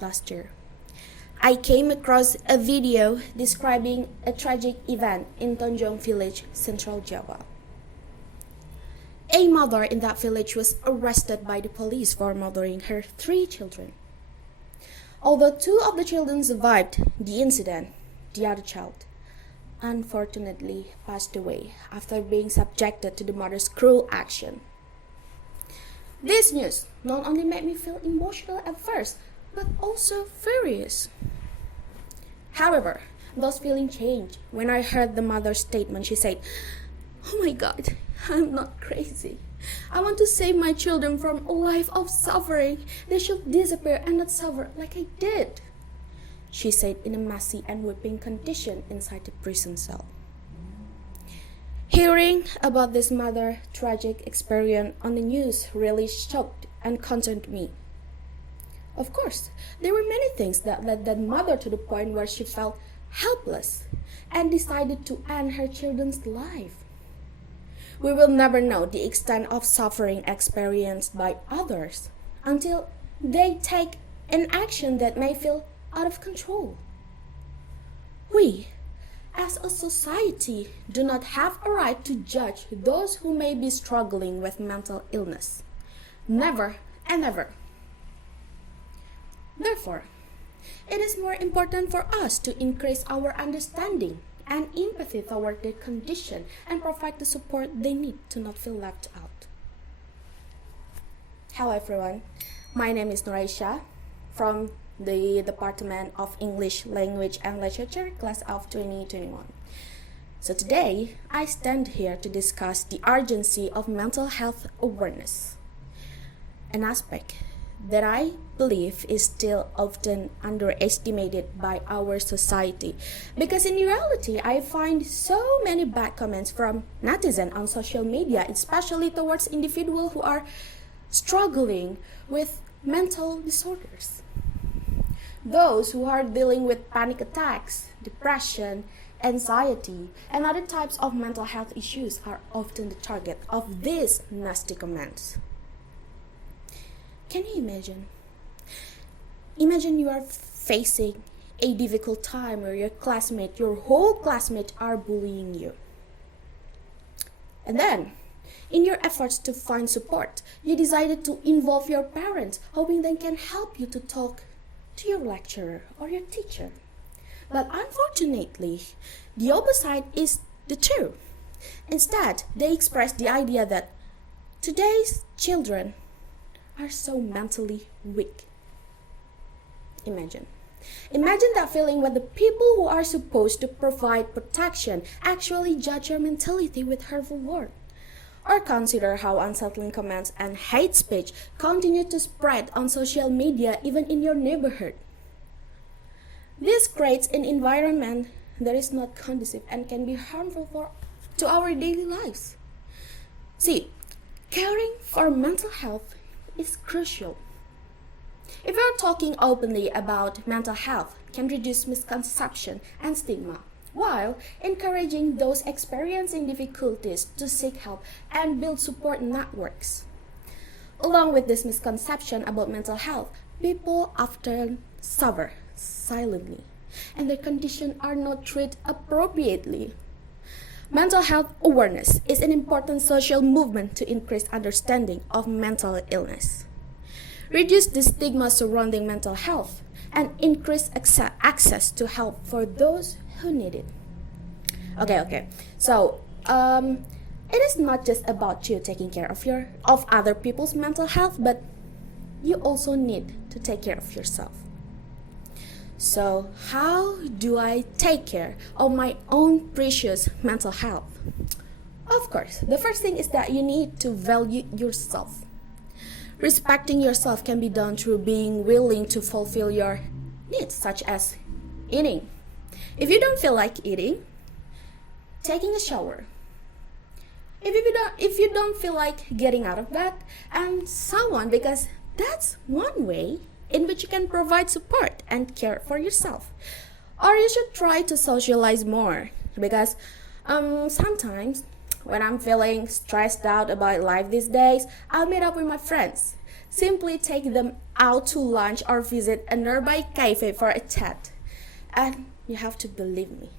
last year. I came across a video describing a tragic event in Tonjong village, Central Java. A mother in that village was arrested by the police for murdering her 3 children. Although 2 of the children survived the incident, the other child unfortunately passed away after being subjected to the mother's cruel action. This news not only made me feel emotional at first, but also furious. However, those feelings changed when I heard the mother's statement. She said, "Oh my God, I'm not crazy. I want to save my children from a life of suffering. They should disappear and not suffer like I did," she said in a messy and weeping condition inside the prison cell. Hearing about this mother's tragic experience on the news really shocked and concerned me. Of course, there were many things that led that mother to the point where she felt helpless and decided to end her children's life. We will never know the extent of suffering experienced by others until they take an action that may feel out of control. We, as a society, do not have a right to judge those who may be struggling with mental illness. Never and never. Therefore, it is more important for us to increase our understanding and empathy toward their condition and provide the support they need to not feel left out. Hello everyone, my name is Aisyah from the Department of English Language and Literature, class of 2021. So today, I stand here to discuss the urgency of mental health awareness, an aspect that I believe is still often underestimated by our society. Because in reality, I find so many bad comments from netizens on social media, especially towards individuals who are struggling with mental disorders. Those who are dealing with panic attacks, depression, anxiety, and other types of mental health issues are often the target of these nasty comments. Can you imagine? Imagine you are facing a difficult time where your whole classmates are bullying you. And then, in your efforts to find support, you decided to involve your parents, hoping they can help you to talk to your lecturer or your teacher. But unfortunately, the opposite is the truth. Instead, they express the idea that today's children are so mentally weak. Imagine that feeling when the people who are supposed to provide protection actually judge your mentality with hurtful words. Or consider how unsettling comments and hate speech continue to spread on social media even in your neighborhood. This creates an environment that is not conducive and can be harmful to our daily lives. See, caring for mental health is crucial. If we are talking openly about mental health, can reduce misconception and stigma, while encouraging those experiencing difficulties to seek help and build support networks. Along with this misconception about mental health, people often suffer silently, and their conditions are not treated appropriately. Mental health awareness is an important social movement to increase understanding of mental illness, reduce the stigma surrounding mental health, and increase access to help for those who need it. Okay. So, it is not just about you taking care of other people's mental health, but you also need to take care of yourself. So, how do I take care of my own precious mental health? Of course, the first thing is that you need to value yourself. Respecting yourself can be done through being willing to fulfill your needs, such as eating. If you don't feel like eating, taking a shower. If you don't feel like getting out of bed, and so on, because that's one way in which you can provide support and care for yourself. Or you should try to socialize more, because sometimes When I'm feeling stressed out about life these days, I'll meet up with my friends. Simply take them out to lunch or visit a nearby cafe for a chat. And you have to believe me,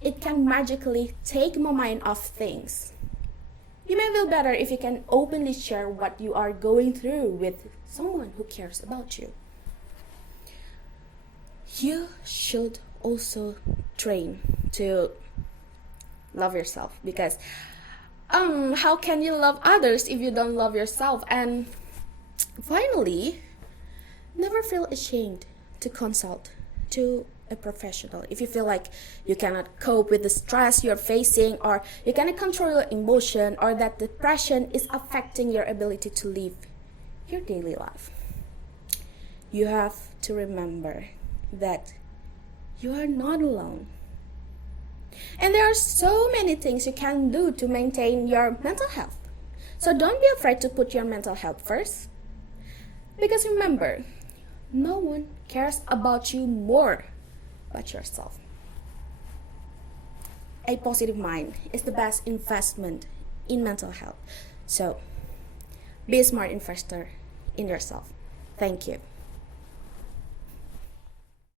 it can magically take my mind off things. You may feel better if you can openly share what you are going through with someone who cares about you. You should also train to love yourself, because how can you love others if you don't love yourself? And finally, never feel ashamed to consult to a professional if you feel like you cannot cope with the stress you're facing, or you cannot control your emotion, or that depression is affecting your ability to live your daily life. You have to remember that you are not alone. And there are so many things you can do to maintain your mental health. So don't be afraid to put your mental health first. Because remember, no one cares about you more but yourself. A positive mind is the best investment in mental health. So be a smart investor in yourself. Thank you.